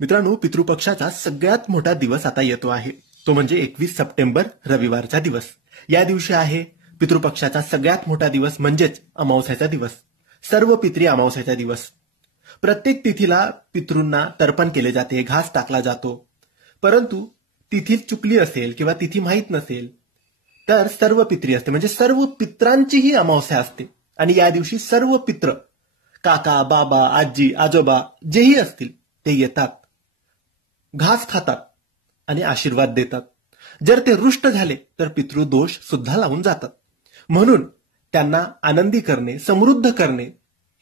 मित्रांनो, पितृपक्षाचा सगळ्यात मोठा दिवस आता येतो आहे, तो म्हणजे 21 सप्टेंबर रविवारचा दिवस। या दिवशी आहे पितृपक्षाचा सगळ्यात मोठा दिवस म्हणजेच अमावस्याचा दिवस, सर्व पितरी अमावस्याचा दिवस। प्रत्येक तिथीला पितृंना तर्पण केले जाते, घास टाकला जातो। परंतु तिथी चुकली असेल किंवा तिथी माहित नसेल तर सर्व पितरी असते, म्हणजे सर्व पित्रांचीही अमावस्या असते। आणि या दिवशी सर्व पित्र, काका, बाबा, आजी, आजोबा जेही असतील ते येतात, घास खातात आणि आशीर्वाद देतात। जर ते रुष्ट झाले तर पितृदोष सुद्धा लावून जातात। म्हणून त्यांना आनंदी करणे, समृद्ध करणे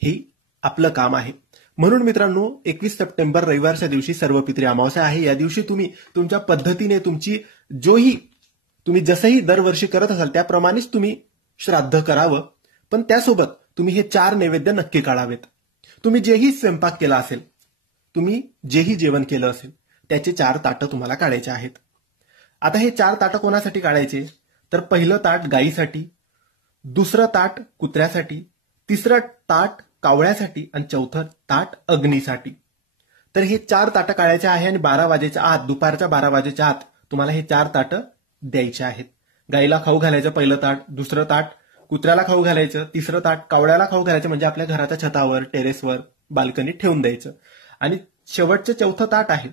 हे आपलं काम आहे। म्हणून मित्रांनो, 21 सप्टेंबर रविवारच्या दिवशी सर्व पितरी अमावस्या आहे। या दिवशी तुम्ही तुमच्या पद्धतीने तुम्ही जसंही दरवर्षी करत असाल त्याप्रमाणेच तुम्ही श्राद्ध करावं, पण त्यासोबत तुम्ही हे 4 नैवेद्य नक्की काढावेत। तुम्ही जेही स्वयंपाक केला असेल, तुम्ही जेही जेवण केलं असेल त्याचे 4 ताटं तुम्हाला काढायचे आहेत। आता हे 4 ताटं कोणासाठी काढायचे, तर पहिलं ताट गायीसाठी, दुसरं ताट कुत्र्यासाठी, तिसरं ताट कावळ्यासाठी आणि चौथं ताट अग्नीसाठी। तर हे 4 ताटं काढायचे आहे आणि 12 वाजेच्या आत, दुपारच्या 12 वाजेच्या आत तुम्हाला हे 4 ताटं द्यायचे आहेत। गायीला खाऊ घालायचं पहिलं ताट, दुसरं ताट कुत्र्याला खाऊ घालायचं, तिसरं ताट कावळ्याला खाऊ घालायचं, म्हणजे आपल्या घराच्या छतावर, टेरेसवर, बाल्कनीत ठेवून द्यायचं। आणि शेवटचं चौथं ताट आहे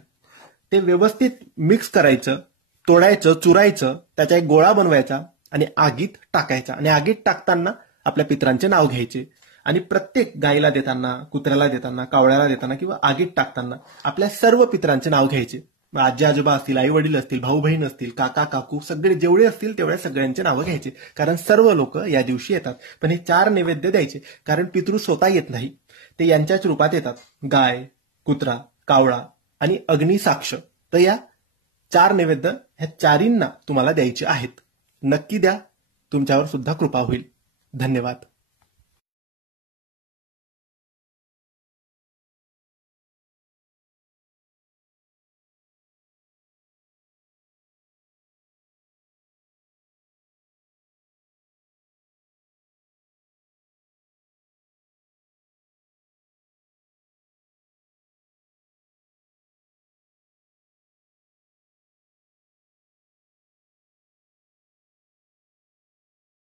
ते व्यवस्थित मिक्स करायचं, तोडायचं, चुरायचं, त्याचा एक गोळा बनवायचा आणि आगीत टाकायचा। आणि आगीत टाकताना आपल्या पितरांचे नाव घ्यायचे आणि प्रत्येक गायीला देताना, कुत्र्याला देताना, कावळ्याला देताना किंवा आगीत टाकताना आपल्या सर्व पितरांचे नाव घ्यायचे। आजी आजोबा असतील, आई वडील असतील, भाऊ बहीण असतील, काका काकू, सगळे जेवढे असतील तेवढ्या सगळ्यांचे नावं घ्यायचे, कारण सर्व लोक या दिवशी येतात। पण हे 4 नैवेद्य द्यायचे, कारण पितृ स्वतः येत नाही, ते यांच्याच रूपात येतात, गाय, कुत्रा, कावळा आणि अग्नी साक्ष। तर या 4 नैवेद्य ह्या 4 तुम्हाला द्यायचे आहेत। नक्की द्या, तुमच्यावर सुद्धा कृपा होईल। धन्यवाद।